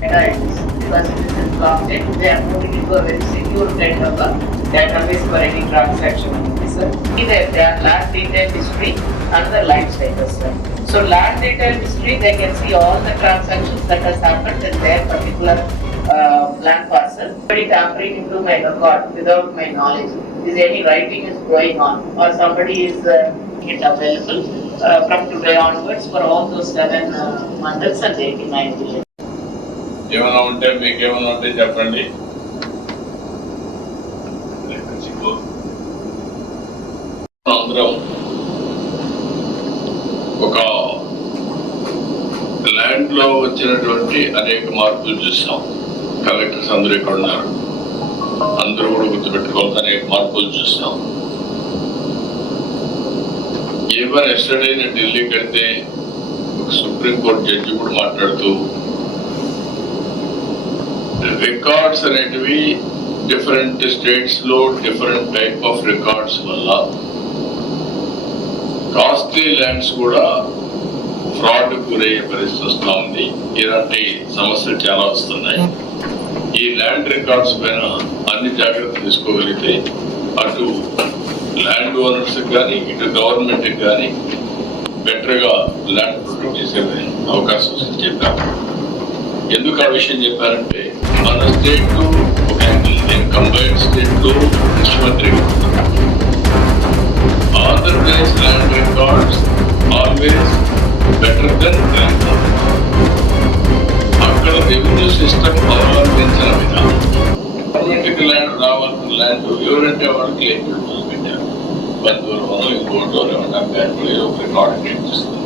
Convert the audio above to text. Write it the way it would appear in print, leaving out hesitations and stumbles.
data it is, because this is blockchain, they are moving into a very secure kind of a database for any transaction. Sir, their land detail history and the life status. Sir. So land detail history, they can see all the transactions that has happened in their particular land parcel. Somebody tampering into my record without my knowledge, is any writing is going on, or somebody is it available from today onwards for all those 7 mandals and 89 villages. ఏమైనా ఉంటే మీకు ఏమైనా ఉంటే చెప్పండి. అందరం ఒక ల్యాండ్ లో వచ్చినటువంటి అనేక మార్పులు చూసాం. కలెక్టర్స్ అందరూ ఇక్కడ ఉన్నారు, అందరూ కూడా గుర్తుపెట్టుకోవాలి. అనేక మార్పులు చూసాం. ఈవెన్ ఎస్టర్డే నేను ఢిల్లీకి వెళ్తే ఒక సుప్రీంకోర్టు జడ్జి కూడా మాట్లాడుతూ రికార్డ్స్ అనేటివి డిఫరెంట్ స్టేట్స్ లో డిఫరెంట్ టైప్ ఆఫ్ రికార్డ్స్ వల్ల కాస్ట్లీ ల్యాండ్స్ కూడా ఫ్రాడ్ గురయ్యే పరిస్థితి వస్తూ ఉంది. ఇలాంటి సమస్యలు చాలా వస్తున్నాయి. ఈ ల్యాండ్ రికార్డ్స్ పైన అన్ని జాగ్రత్తలు తీసుకోగలిగితే అటు ల్యాండ్ ఓనర్స్ కానీ ఇటు గవర్నమెంట్ కానీ బెటర్ గా ల్యాండ్ ప్రొటెక్ట్ చేసే అవకాశం వస్తుంది చెప్పారు. ఎందుకు ఆ విషయం చెప్పారంటే మన స్టేట్ లో ఒక యాంగిల్, నేను కంబైన్డ్ స్టేట్ లో ముఖ్యమంత్రి Andhra Pradesh land records always better then Telangana. అక్కడ రెవెన్యూ సిస్టమ్ అవలంబించిన విధానం, గవర్నమెంట్కి ల్యాండ్ రావాల్సిన ల్యాండ్ ఎవరంటే వాళ్ళకి లేకుండా పెట్టారు. బంధువులు ఇంకోటో ఏమన్నా రికార్డ్ చేస్తుంది.